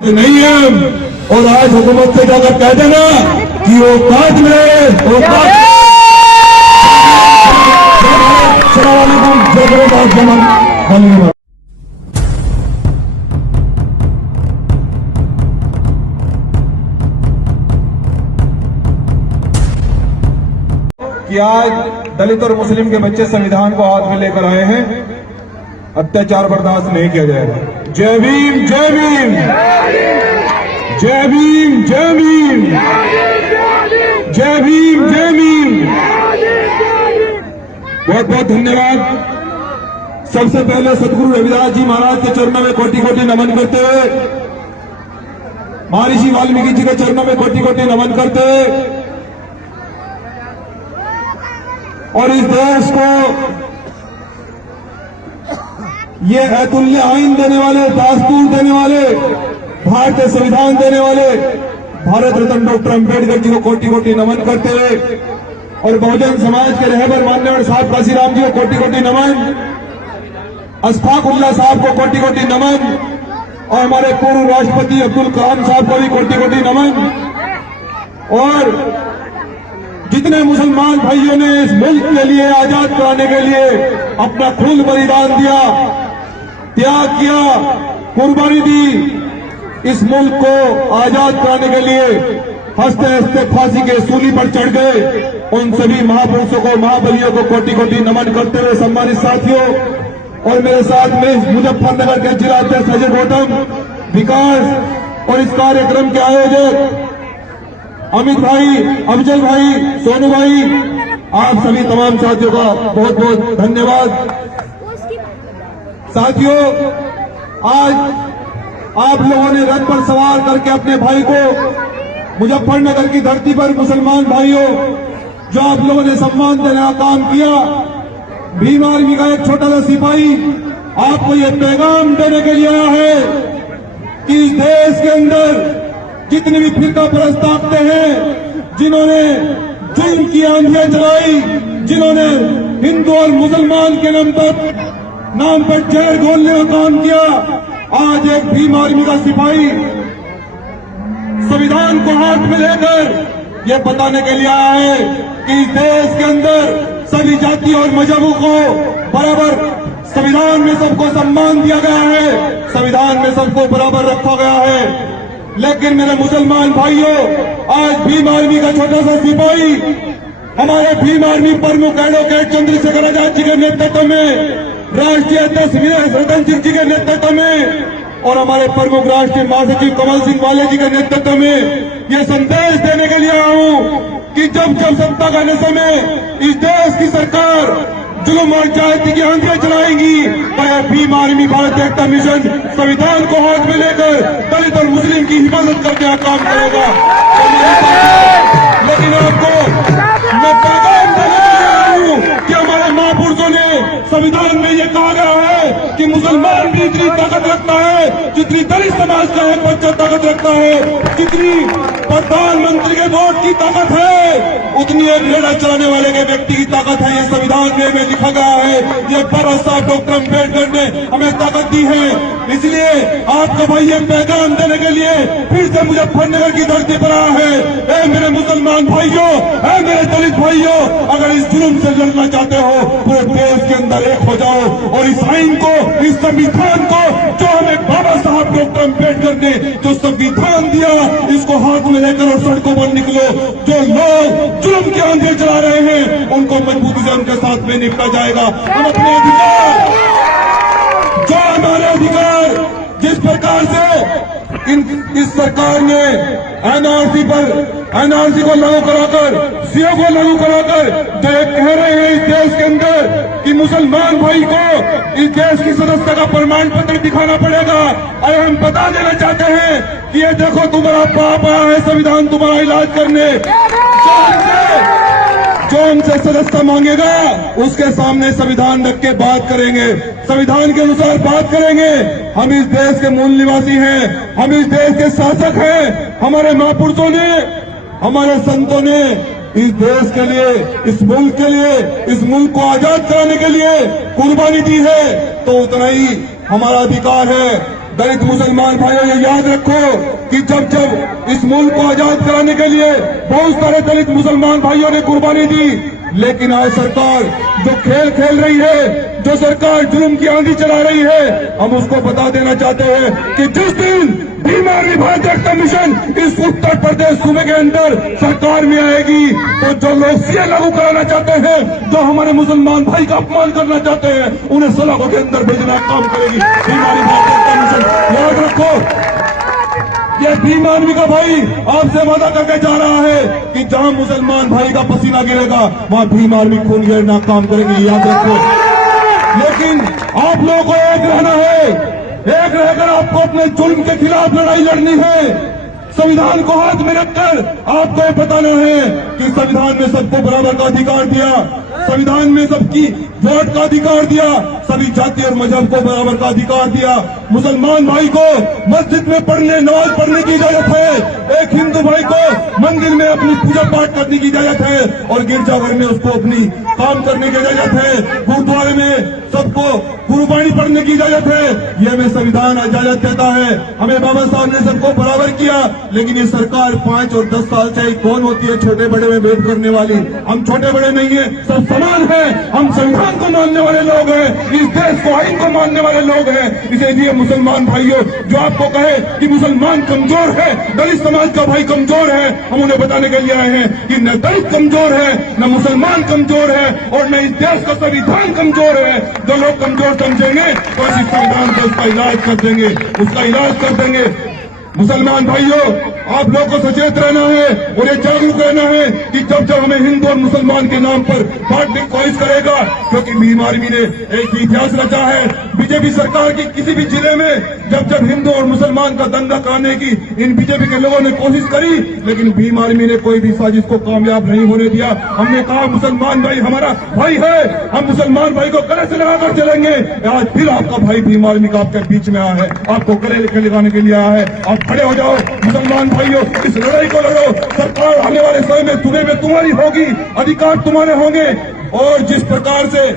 नहीं है। और आज हुकूमत से जाकर कह देना कि वो औकात में धन्यवाद। कि आज दलित और मुस्लिम के बच्चे संविधान को हाथ में लेकर आए हैं। अत्याचार बर्दाश्त नहीं किया जाएगा। जय भीम, जय भीम, जय भीम, जय भीम, जय भीम, जय भीम। बहुत बहुत धन्यवाद। सबसे पहले सदगुरु रविदास जी महाराज के चरणों में कोटि कोटि नमन करते हुए, महर्षि वाल्मीकि जी के चरणों में कोटि कोटि नमन करते हुए, और इस देश को ये अतुल्य आइन देने वाले, दास्तूर देने वाले, भारतीय संविधान देने वाले भारत रत्न डॉक्टर अंबेडकर जी को कोटि कोटि नमन करते हुए, और बहुजन समाज के रहबर मान्यवर साहब काशीराम जी को कोटि कोटि नमन, अशफाक उल्लाह साहब को कोटि कोटि नमन, और हमारे पूर्व राष्ट्रपति अब्दुल कलाम साहब को भी कोटि कोटि नमन। और जितने मुसलमान भाइयों ने इस मुल्क के लिए, आजाद कराने के लिए अपना खून बलिदान दिया, त्याग किया, कुर्बानी दी, इस मुल्क को आजाद कराने के लिए हंसते हंसते फांसी के सूली पर चढ़ गए, उन सभी महापुरुषों को, महाबलियों को कोटि कोटि नमन करते हुए, सम्मानित साथियों, और मेरे साथ में मुजफ्फरनगर के जिला अध्यक्ष अजय गौतम, विकास और इस कार्यक्रम के आयोजक अमित भाई, अफजल भाई, सोनू भाई, आप सभी तमाम साथियों का बहुत बहुत धन्यवाद। साथियों, आज आप लोगों ने रथ पर सवार करके अपने भाई को मुजफ्फरनगर की धरती पर, मुसलमान भाइयों, जो आप लोगों ने सम्मान देने का काम किया, भीम आर्मी का एक छोटा सा सिपाही आपको ये पैगाम देने के लिए आया है कि इस देश के अंदर जितने भी फिरका परस्त ताकते हैं, जिन्होंने जुल्म की आंधियां चलाई, जिन्होंने हिंदू और मुसलमान के नाम पर जहर घोलने का काम किया, आज एक भीम आर्मी का सिपाही संविधान को हाथ में लेकर यह बताने के लिए आया है कि इस देश के अंदर सभी जाति और मजहबों को बराबर, संविधान में सबको सम्मान दिया गया है, संविधान में सबको बराबर रखा गया है। लेकिन मेरे मुसलमान भाइयों, आज भीम आर्मी का छोटा सा सिपाही, हमारे भीम आर्मी प्रमुख एडवोकेट चंद्रशेखर आजाद जी के नेतृत्व में, राष्ट्रीय अध्यक्ष रतन सिंह जी के नेतृत्व में, और हमारे प्रमुख राष्ट्रीय महासचिव कमल सिंह वाले जी के नेतृत्व में ये संदेश देने के लिए आया हूं कि जब जब सत्ता का नशे में इस देश की सरकार जुल्म और जाति की आंधियां चलाएंगी, तो भीम आर्मी भारत एकता मिशन संविधान को हाथ में लेकर दलित और मुस्लिम की हिफाजत करने का काम करेगा। लेकिन आपको मैं पैगाम देने आया हूं कि हमारे महापुरुषों ने संविधान में ये कहा गया है कि मुसलमान भी इतनी ताकत रखता है जितनी दलित समाज का एक बच्चा ताकत रखता है, जितनी प्रधानमंत्री के वोट की ताकत है उतनी एक रेड़ा चलाने वाले के व्यक्ति की ताकत है। ये संविधान में लिखा गया है। ये बाबा साहब डॉक्टर अम्बेडकर ने हमें ताकत दी है। इसलिए आपको भाई ये पैगाम देने के लिए फिर से मुजफ्फरनगर की धरती पर आया है। मेरे मुसलमान भाइयों, मेरे दलित भाइयों, अगर इस जुल्म से लड़ना चाहते हो, पूरे देश के अंदर एक हो जाओ और इस आइन को, इस संविधान को, जो हमें बाबा साहब डॉक्टर अम्बेडकर ने जो संविधान दिया, इसको हाथ में लेकर और सड़कों पर निकलो। जो लोग जुल्म की आंधियां चला रहे हैं उनको मजबूती से उनके साथ में निपटा जाएगा। हम अपने अधिकार, जो हमारे अधिकार, जिस प्रकार से इस सरकार ने एनआरसी को लागू कराकर, सीओ को लागू कराकर जो कह रहे हैं इस देश के अंदर कि मुसलमान भाई को इस देश की सदस्यता का प्रमाण पत्र दिखाना पड़ेगा। और हम बता देना चाहते हैं कि ये देखो तुम्हारा बाप आया है संविधान तुम्हारा इलाज करने, जो हमसे सदस्यता मांगेगा उसके सामने संविधान रख के बात करेंगे, संविधान के अनुसार बात करेंगे। हम इस देश के मूल निवासी हैं, हम इस देश के शासक हैं। हमारे महापुरुषों ने, हमारे संतों ने इस देश के लिए, इस मुल्क के लिए, इस मुल्क को आजाद कराने के लिए कुर्बानी दी है, तो उतना ही हमारा अधिकार है दलित मुसलमान भाइयों ये याद रखो कि जब जब इस मुल्क को आजाद कराने के लिए बहुत सारे दलित मुसलमान भाइयों ने कुर्बानी दी, लेकिन आज सरकार जो खेल खेल रही है, जो सरकार जुल्म की आंधी चला रही है, हम उसको बता देना चाहते हैं कि जिस दिन भीम आर्मी भारत एकता मिशन इस उत्तर प्रदेश सूबे के अंदर सरकार में आएगी, तो जो लोग सीए लागू कराना चाहते हैं, जो हमारे मुसलमान भाई का अपमान करना चाहते हैं, उन्हें सलाखों के अंदर भेजना काम करेगी भीम आर्मी भारत एकता मिशन। याद रखो, ये भीम आर्मी का भाई आपसे वादा करके जा रहा है कि जहां मुसलमान भाई का पसीना गिरेगा वहां भीम आर्मी खून गिरना काम करेगी। याद रखो, लेकिन आप लोगों को एक रहना है, एक रहकर आपको अपने जुल्म के खिलाफ लड़ाई लड़नी है। संविधान को हाथ में रखकर आपको ये बताना है कि संविधान में सबको बराबर का अधिकार दिया, संविधान में सबकी वोट का अधिकार दिया, सभी जाति और मजहब को बराबर का अधिकार दिया। मुसलमान भाई को मस्जिद में नमाज पढ़ने की इजाजत है, एक हिंदू भाई को मंदिर में अपनी पूजा पाठ करने की इजाजत है और गिरजाघर में उसको अपनी काम करने की इजाजत है, गुरुद्वारे में सबको गुरुबाणी पढ़ने की इजाजत है। ये हमें संविधान इजाजत देता है। हमें बाबा साहब ने सबको बराबर किया, लेकिन ये सरकार 5 और 10 साल से कौन होती है छोटे बड़े में भेद करने वाली? हम छोटे बड़े नहीं है, सब समान है। हम संविधान को मानने वाले लोग हैं, इस देश को आइन को मानने वाले लोग हैं। इसीलिए मुसलमान भाइयों, जो आपको कहे कि मुसलमान कमजोर है, दलित समाज का भाई कमजोर है, हम उन्हें बताने के लिए आए हैं कि न दलित कमजोर है, न मुसलमान कमजोर है और न इस देश का संविधान कमजोर है। जो लोग कमजोर समझेंगे तो इस संविधान से उसका इलाज कर देंगे, उसका इलाज कर देंगे। मुसलमान भाइयों, आप लोगों को सचेत रहना है और ये जागरूक रहना है कि जब जब हमें हिंदू और मुसलमान के नाम पर बांटने की कोशिश करेगा, क्योंकि भीम आर्मी ने एक इतिहास रचा है। बीजेपी सरकार की किसी भी जिले में जब जब हिंदू और मुसलमान का दंगा कराने की इन बीजेपी के लोगों ने कोशिश करी, लेकिन भीम आर्मी ने कोई भी साजिश को कामयाब नहीं होने दिया। हमने कहा मुसलमान भाई हमारा भाई है, हम मुसलमान भाई को गले से लगाकर चलेंगे। आज फिर आपका भाई भीम आर्मी का आपके बीच में आया है, आपको गले लगाने के लिए आया है। आप खड़े हो जाओ मुसलमान भाइयों, इस लड़ाई को लड़ो। सरकार आने वाले समय में सुबह में तुम्हारी होगी, अधिकार तुम्हारे होंगे। और जिस प्रकार से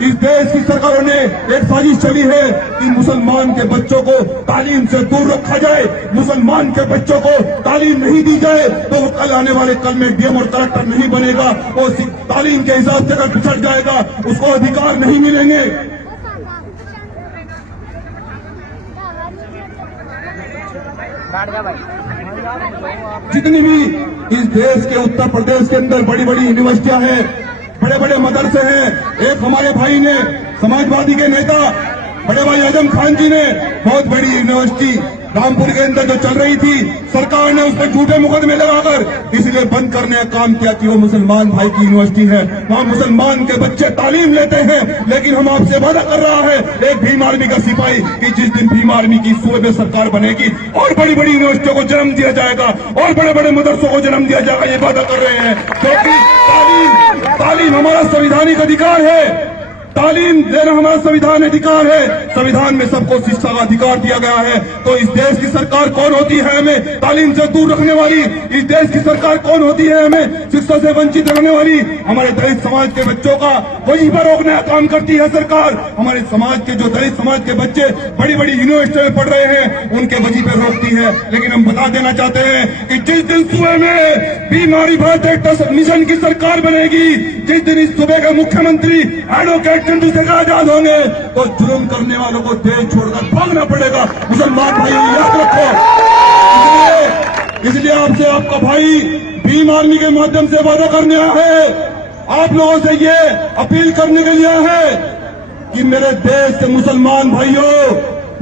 इस देश की सरकारों ने एक साजिश चली है कि मुसलमान के बच्चों को तालीम से दूर रखा जाए, मुसलमान के बच्चों को तालीम नहीं दी जाए, तो वो कल आने वाले कल में डीएम और कलेक्टर नहीं बनेगा, वो तालीम के हिसाब से अगर पिछड़ जाएगा, उसको अधिकार नहीं मिलेंगे। जितनी भी इस देश के उत्तर प्रदेश के अंदर बड़ी बड़ी यूनिवर्सिटियां हैं, बड़े बड़े मदरसे हैं, एक हमारे भाई ने समाजवादी के नेता बड़े भाई आजम खान जी ने बहुत बड़ी यूनिवर्सिटी रामपुर के अंदर जो चल रही थी, सरकार ने उस पर झूठे मुकदमे लगाकर इसलिए बंद करने का काम किया कि वो मुसलमान भाई की यूनिवर्सिटी है, वहाँ मुसलमान के बच्चे तालीम लेते हैं। लेकिन हम आपसे वादा कर रहा है एक भीम आर्मी का सिपाही कि जिस दिन भीम आर्मी की सूबे में सरकार बनेगी और बड़ी बड़ी यूनिवर्सिटियों को जन्म दिया जाएगा और बड़े बड़े मदरसों को जन्म दिया जाएगा, ये वादा कर रहे हैं। क्योंकि तालीम हमारा संवैधानिक अधिकार है, तालीम देना हमारा संविधान अधिकार है। संविधान में सबको शिक्षा का अधिकार दिया गया है। तो इस देश की सरकार कौन होती है हमें तालीम से दूर रखने वाली? इस देश की सरकार कौन होती है हमें शिक्षा से वंचित रखने वाली? हमारे दलित समाज के बच्चों का वजीफा रोकने का काम करती है सरकार। हमारे समाज के जो दलित समाज के बच्चे बड़ी बड़ी यूनिवर्सिटी में पढ़ रहे हैं, उनके वजीफे रोकती है। लेकिन हम बता देना चाहते हैं कि जिस दिन सूबे में भीम आर्मी भारत एकता मिशन की सरकार बनेगी, जिस दिन इस सूबे के मुख्यमंत्री एडवोकेट चंद्रशेखर आजाद होंगे, तो जुल्म करने वालों को देश छोड़कर भागना पड़ेगा। मुसलमान भाइयों याद रखो, इसलिए आपसे आपका भाई भीम आर्मी के माध्यम से वादा करने आया है, आप लोगों से ये अपील करने के लिए आया है कि मेरे देश के मुसलमान भाइयों,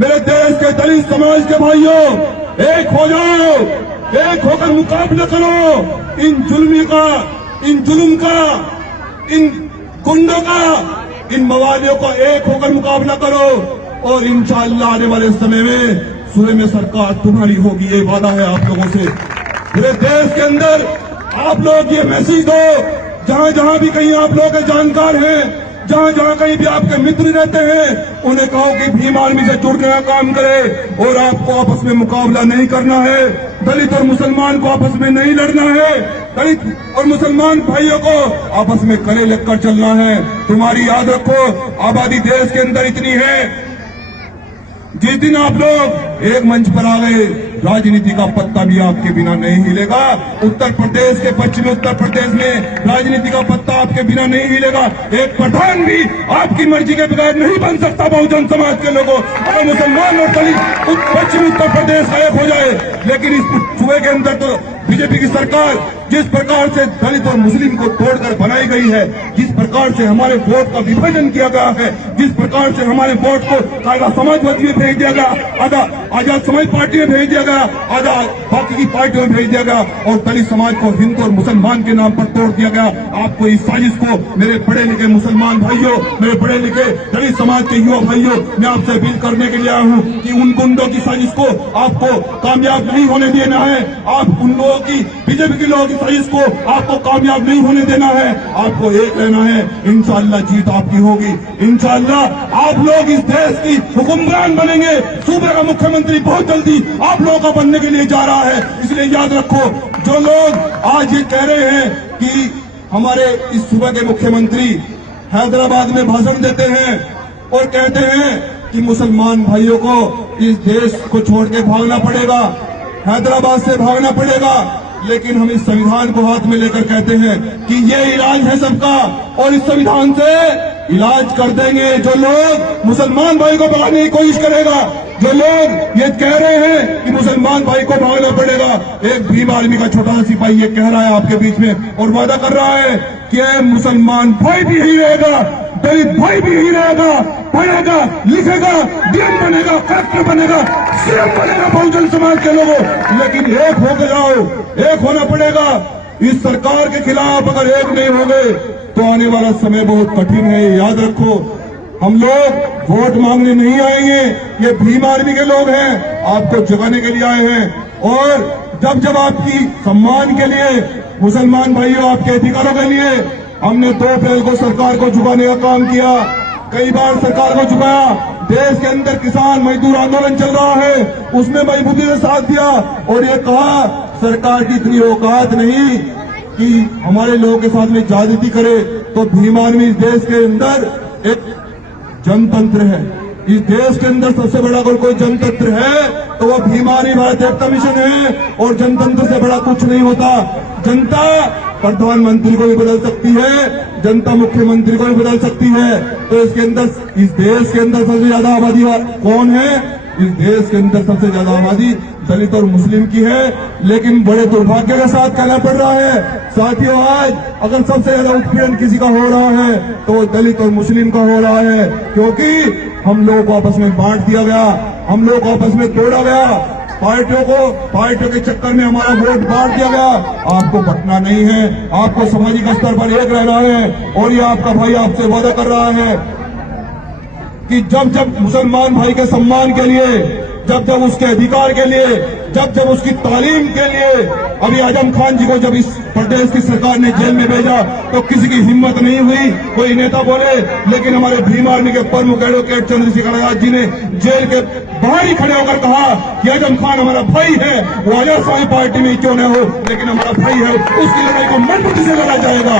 मेरे देश के दलित समाज के भाइयों, एक हो जाओ, एक होकर मुकाबला करो इन जुल्मी का, इन जुल्म का, इन गुंडों का, इन मवालियों को एक होकर मुकाबला करो और इंशाअल्लाह आने वाले समय में सूबे में सरकार तुम्हारी होगी, ये वादा है आप लोगों से। पूरे देश के अंदर आप लोग ये मैसेज दो, जहां जहां भी कहीं आप लोग के जानकार हैं, जहां जहां कहीं भी आपके मित्र रहते हैं, उन्हें कहो कि भीम आर्मी से जुड़ने का काम करे और आपको आपस में मुकाबला नहीं करना है, दलित और मुसलमान को आपस में नहीं लड़ना है, दलित और मुसलमान भाइयों को आपस में गले लगकर चलना है। तुम्हारी याद रखो, आबादी देश के अंदर इतनी है, जिस दिन आप लोग एक मंच पर आ गए, राजनीति का पत्ता भी आपके बिना नहीं हिलेगा। उत्तर प्रदेश के पश्चिमी उत्तर प्रदेश में राजनीति का पत्ता आपके बिना नहीं हिलेगा। एक पठान भी आपकी मर्जी के बगैर नहीं बन सकता बहुजन समाज के लोगों। अगर मुसलमान और दलित पश्चिमी उत्तर प्रदेश गायब हो जाए, लेकिन इस सूबे के अंदर तो बीजेपी की सरकार जिस प्रकार से दलित और मुस्लिम को तोड़कर बनाई गई है, जिस प्रकार से हमारे वोट का विभाजन किया गया है, जिस प्रकार से हमारे वोट को आधा समाजवादी में भेज दिया गया, आधा आजाद समाज पार्टी में भेज दिया गया, आधा बाकी की पार्टियों में भेज दिया गया और दलित समाज को हिंदू और मुसलमान के नाम पर तोड़ दिया गया। आपको इस साजिश को मेरे पढ़े लिखे मुसलमान भाइयों, मेरे पढ़े लिखे दलित समाज के युवा भाइयों, मैं आपसे अपील करने के लिए आया हूँ कि उन गुंडों की साजिश को आपको कामयाब नहीं होने देना है। आप उन लोगों की, बीजेपी के लोगों की साजिश को आपको कामयाब नहीं होने देना है। आपको एक रहना है, इंशाअल्लाह जीत आपकी होगी। इंशाअल्लाह आप लोग इस देश की हुक्मरान बनेंगे। सूबे का मुख्यमंत्री बहुत जल्दी आप लोगों का बनने के लिए जा रहा है। इसलिए याद रखो, जो लोग आज ये कह रहे हैं कि हमारे इस सूबे के मुख्यमंत्री हैदराबाद में भाषण देते हैं और कहते हैं कि मुसलमान भाइयों को इस देश को छोड़ के भागना पड़ेगा, हैदराबाद से भागना पड़ेगा, लेकिन हम इस संविधान को हाथ में लेकर कहते हैं कि ये इलाज है सबका और इस संविधान से इलाज कर देंगे। जो लोग मुसलमान भाई को भगाने की कोशिश करेगा, जो लोग ये कह रहे हैं कि मुसलमान भाई को भागना पड़ेगा, एक भीम आर्मी का छोटा सा सिपाही ये कह रहा है आपके बीच में और वादा कर रहा है कि मुसलमान भाई भी यही रहेगा, दलित भाई भी यही रहेगा, पढ़ेगा, लिखेगा, डीएम बनेगा, कलेक्टर बनेगा, सीएम बनेगा बहुजन समाज के लोगों। लेकिन एक होकर जाओ, एक होना पड़ेगा। इस सरकार के खिलाफ अगर एक नहीं हो गए तो आने वाला समय बहुत कठिन है। याद रखो, हम लोग वोट मांगने नहीं आएंगे, ये भीम आर्मी के लोग हैं, आपको जगाने के लिए आए हैं। और जब जब आपकी सम्मान के लिए, मुसलमान भाइयों आपके अधिकारों के लिए हमने 2 अप्रैल को सरकार को झुकाने का काम किया, कई बार सरकार को झुकाया। देश के अंदर किसान मजदूर आंदोलन चल रहा है, उसमें मजबूती से साथ दिया और ये कहा सरकार की इतनी औकात नहीं कि हमारे लोगों के साथ में ज्यादती करे। तो भीम आर्मी इस देश के अंदर एक जनतंत्र है। इस देश के अंदर सबसे बड़ा अगर कोई जनतंत्र है तो वह भीम आर्मी भारत एकता मिशन है और जनतंत्र से बड़ा कुछ नहीं होता। जनता प्रधानमंत्री को भी बदल सकती है, जनता मुख्यमंत्री को भी बदल सकती है। तो इसके अंदर, इस देश के अंदर सबसे ज्यादा आबादी कौन है? इस देश के अंदर सबसे ज्यादा आबादी दलित और मुस्लिम की है। लेकिन बड़े दुर्भाग्य के साथ कहना पड़ रहा है साथियों, आज अगर सबसे ज्यादा उत्पीड़न किसी का हो रहा है तो वो दलित और मुस्लिम का हो रहा है, क्योंकि हम लोगों को आपस में बांट दिया गया, हम लोगों को आपस में तोड़ा गया, पार्टियों के चक्कर में हमारा वोट बांट दिया गया। आपको बटना नहीं है, आपको सामाजिक स्तर पर एक रहना है। और ये आपका भाई आपसे वादा कर रहा है कि जब जब मुसलमान भाई के सम्मान के लिए, जब जब उसके अधिकार के लिए, जब जब उसकी तालीम के लिए, अभी आजम खान जी को जब इस प्रदेश की सरकार ने जेल में भेजा तो किसी की हिम्मत नहीं हुई कोई नेता बोले, लेकिन हमारे भीम आर्मी के प्रमुख एडवोकेट चंद्रशेखर आजाद जी ने जेल के बाहर ही खड़े होकर कहा कि आजम खान हमारा भाई है, वो आजाद समाज पार्टी में क्यों न हो, लेकिन हमारा भाई है, उसकी लड़ाई को मजबूती से लड़ा जाएगा।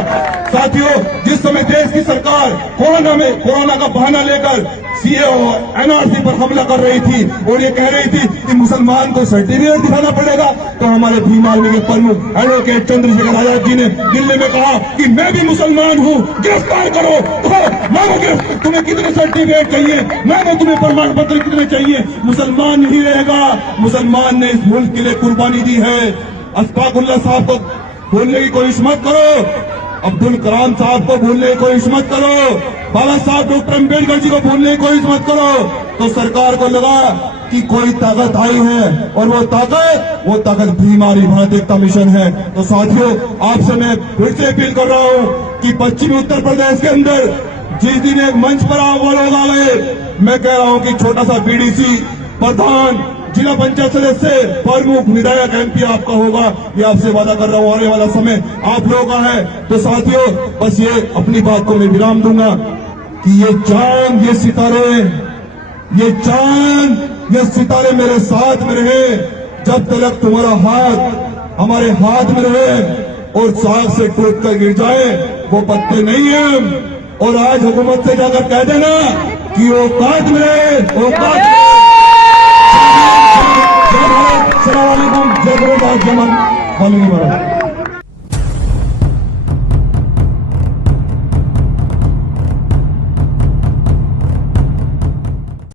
साथियों, जिस समय देश की सरकार कोरोना का बहाना लेकर सीए और एनआरसी पर हमला कर रही थी और ये कह रही थी कि मुसलमान को सर्टिफिकेट दिखाना पड़ेगा, तो हमारे भीम आर्मी के प्रमुख एडवोकेट चंद्रशेखर आजाद जी ने दिल्ली में कहा कि मैं भी मुसलमान हूँ, गिरफ्तार करो। तो मांगो, तुम्हें कितने सर्टिफिकेट चाहिए, मांगो, तुम्हें प्रमाण पत्र कितने चाहिए। मुसलमान नहीं रहेगा। मुसलमान ने इस मुल्क के लिए कुर्बानी दी है। अशफाकुल्लाह साहब को भूलने की कोशिश मत करो, अब्दुल कलाम साहब को भूलने की कोशिश मत करो, बाबा साहब डॉक्टर अम्बेडकर जी को भूलने की कोशिश मत करो। तो सरकार को लगा कि कोई ताकत आई है और वो ताकत भीम आर्मी भारत एकता मिशन है। तो साथियों, आपसे मैं फिर से अपील कर रहा हूँ कि पश्चिमी उत्तर प्रदेश के अंदर जिस दिन एक मंच पर वो लोग आ गए, मैं कह रहा हूँ कि छोटा सा बीडीसी, प्रधान, जिला पंचायत सदस्य, प्रमुख, विधायक, एमपी आपका होगा, ये आपसे वादा कर रहा हूँ। आने वाला समय आप लोगों का है। तो साथियों, बस ये अपनी बात को मैं विराम दूंगा कि ये चांद, ये सितारे मेरे साथ में रहे जब तक तुम्हारा हाथ हमारे हाथ में रहे और साग से टूट कर गिर जाए वो पत्ते नहीं है। और आज हुकूमत से जाकर कह देना कि औकात में रहे, औकात जय भारत, सलाम वालेकुम, जय भारत, जय मन, बोलिए महाराज।